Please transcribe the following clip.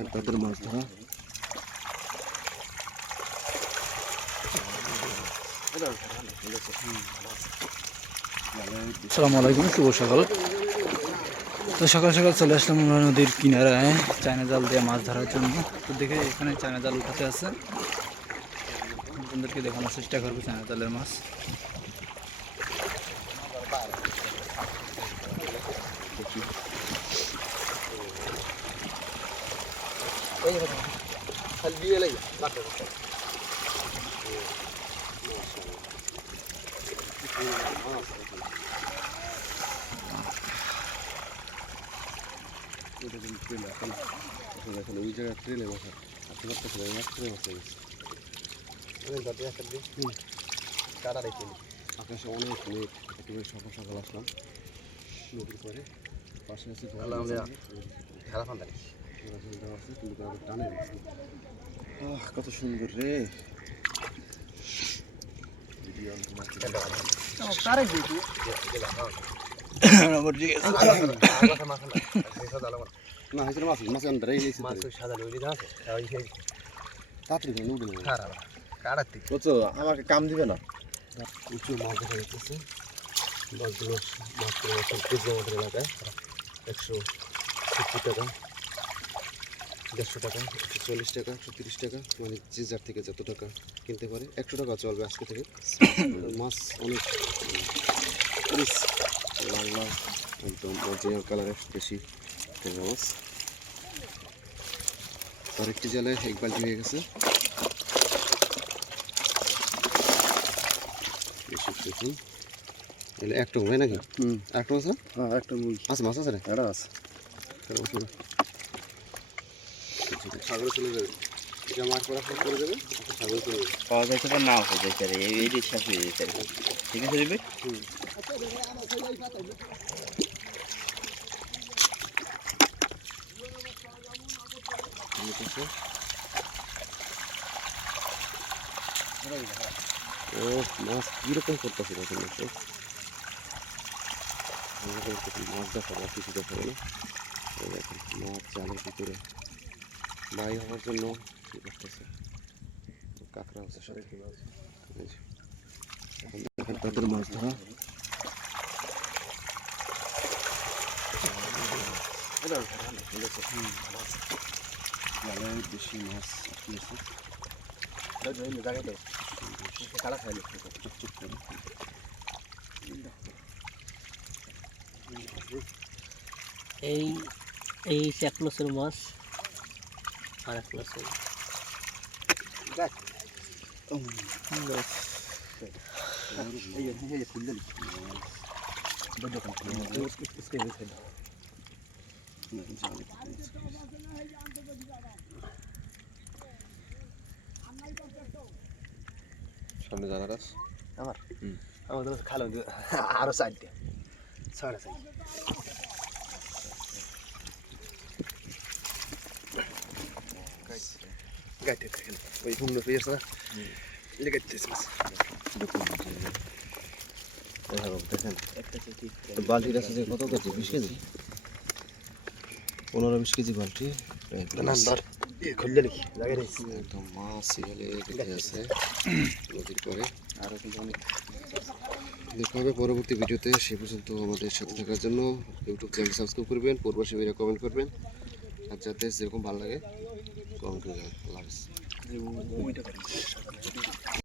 দেখেন তাদের মাছ ধরা। আসসালামু আলাইকুম, শুভ সকাল। তো সকাল সকাল চলে আসলাম আমরা নদীর কিনারায় চায়না জাল দিয়ে মাছ ধরার জন্য। তো দেখে এখানে চায়না জাল উঠাতে আছে, আপনাদেরকে দেখানোর চেষ্টা করবো চায়না জালের মাছ। দেখেন ওই জায়গায় ট্রেনে বসা আপনি করতেছিলেন ট্রেনে বসে গেছে। আকাশে অনেক মেঘ, একেবারে সকাল সকাল আসলাম নদীর পরে। পাশে আছে কিন্তু টানে কত সুন্দর রে। না হয়েছে মাছ মাছ আন্দার এই তাড়াতাড়ি বুঝছো, আমাকে কাম দিবে না। প্রচুর মাছ দেখা যাচ্ছে। মাছগুলো মাছ কেজি আমাদের এলাকায় 170 টাকা, 150 টাকা, 140 টাকা, 130 টাকা, মানে যে যার থেকে যত টাকা কিনতে পারে। 100 টাকা চলবে আজকে থেকে। মাছ অনেক লাল লাল একদম অরিজিনাল কালারের বেশি মাছ। আরেকটি জালে এক বালতি হয়ে গেছে। একটা হয় নাকি? একটা মাছ একটা আছে, মাছ আছে না আছে সাগরে চলে যাবে। এটা মাছ পড়া করে দেবে, সাগরে চলে যাবে। পাওয়া যাচ্ছে বা নাও হয়ে যেতে পারে, এই শেষ হয়ে যেতে পারে। ঠিক আছে দিবে। ও মাছ কীরকম করতেছে দেখেন মাছ দেখাবো, কিছু দেখাবো না। দেখেন মাছ জালের ভিতরে বাই হওয়ার জন্য কি করতেছে, কাঁকড়া হচ্ছে সাথে। দেখেন তাদের মাছ ধরা। জালে বেশি মাছ আটকেছে। চুপচুপ করে এই এই এক ক্লোসের মাছ আর এক ক্লোসের সামনে জানারাস আমার আমাদের খালো আরো চারটে ছয়টা চাই গাইতে থাকেন ওই হুমড়ো পেয়ে আছে না লেগাইতেছে মাছ। দেখেন বালতির আছে যে কত কেজি, 20 কেজি, 15-20 কেজি বালতি। খুললে নাকি একদম মাছ এখানে দেখে আছে নদীর পরে। আরও কিন্তু অনেক দেখা হবে পরবর্তী ভিডিওতে। সে পর্যন্ত আমাদের সাথে থাকার জন্য ইউটিউব চ্যানেল সাবস্ক্রাইব করবেন, পূর্বাসী ভিডিও কমেন্ট করবেন, আর যাতে যেরকম ভালো লাগে কমেন্ট করে যাবেন। আল্লাহ হাফেজ।